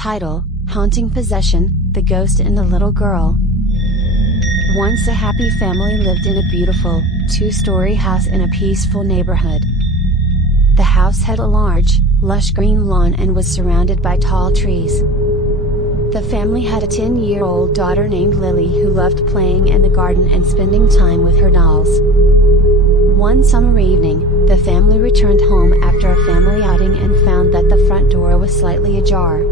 Title: Haunting Possession, The Ghost and the Little Girl. Once a happy family lived in a beautiful, two-story house in a peaceful neighborhood. The house had a large, lush green lawn and was surrounded by tall trees. The family had a 10-year-old daughter named Lily who loved playing in the garden and spending time with her dolls. One summer evening, the family returned home after a family outing and found that the front door was slightly ajar.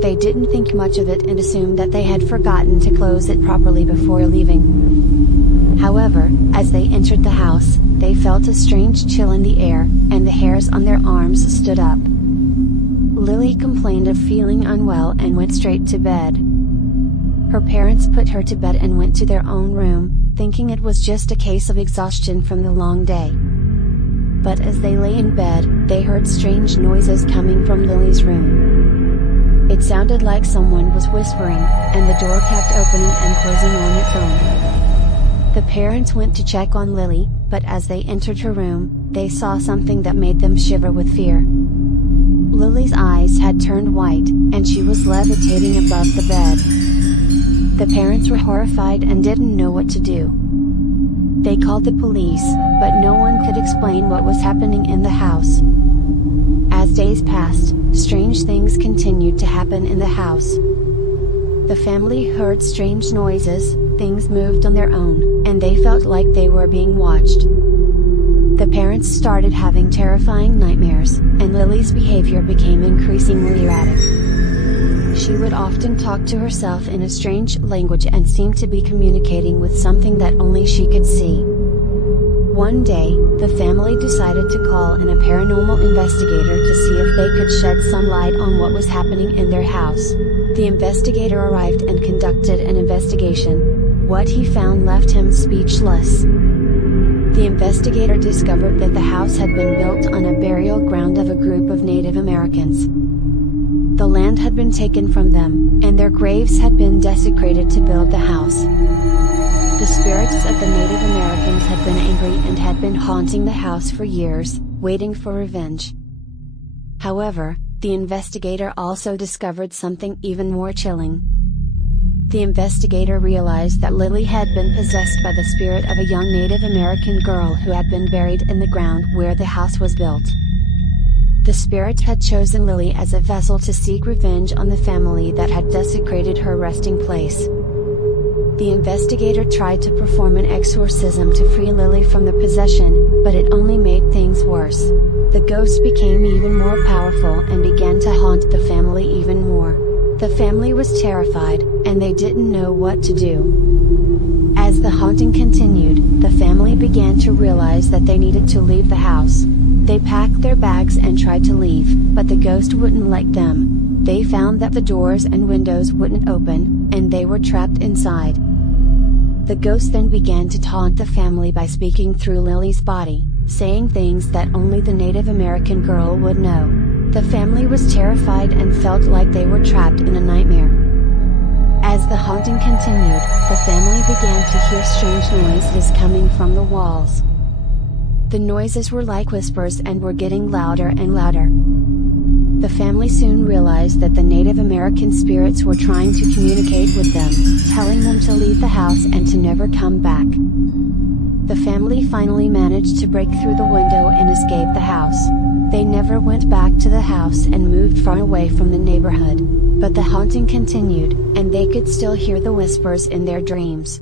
They didn't think much of it and assumed that they had forgotten to close it properly before leaving. However, as they entered the house, they felt a strange chill in the air, and the hairs on their arms stood up. Lily complained of feeling unwell and went straight to bed. Her parents put her to bed and went to their own room, thinking it was just a case of exhaustion from the long day. But as they lay in bed, they heard strange noises coming from Lily's room. It sounded like someone was whispering, and the door kept opening and closing on its own. The parents went to check on Lily, but as they entered her room, they saw something that made them shiver with fear. Lily's eyes had turned white, and she was levitating above the bed. The parents were horrified and didn't know what to do. They called the police, but no one could explain what was happening in the house. As days passed, strange things continued to happen in the house. The family heard strange noises, things moved on their own, and they felt like they were being watched. The parents started having terrifying nightmares, and Lily's behavior became increasingly erratic. She would often talk to herself in a strange language and seemed to be communicating with something that only she could see. One day, the family decided to call in a paranormal investigator to see if they could shed some light on what was happening in their house. The investigator arrived and conducted an investigation. What he found left him speechless. The investigator discovered that the house had been built on a burial ground of a group of Native Americans. The land had been taken from them, and their graves had been desecrated to build the house. The spirits of the Native Americans had been angry and had been haunting the house for years, waiting for revenge. However, the investigator also discovered something even more chilling. The investigator realized that Lily had been possessed by the spirit of a young Native American girl who had been buried in the ground where the house was built. The spirit had chosen Lily as a vessel to seek revenge on the family that had desecrated her resting place. The investigator tried to perform an exorcism to free Lily from the possession, but it only made things worse. The ghost became even more powerful and began to haunt the family even more. The family was terrified, and they didn't know what to do. As the haunting continued, the family began to realize that they needed to leave the house. They packed their bags and tried to leave, but the ghost wouldn't let them. They found that the doors and windows wouldn't open, and they were trapped inside. The ghost then began to taunt the family by speaking through Lily's body, saying things that only the Native American girl would know. The family was terrified and felt like they were trapped in a nightmare. As the haunting continued, the family began to hear strange noises coming from the walls. The noises were like whispers and were getting louder and louder. The family soon realized that the Native American spirits were trying to communicate with them, telling them to leave the house and to never come back. The family finally managed to break through the window and escape the house. They never went back to the house and moved far away from the neighborhood, but the haunting continued, and they could still hear the whispers in their dreams.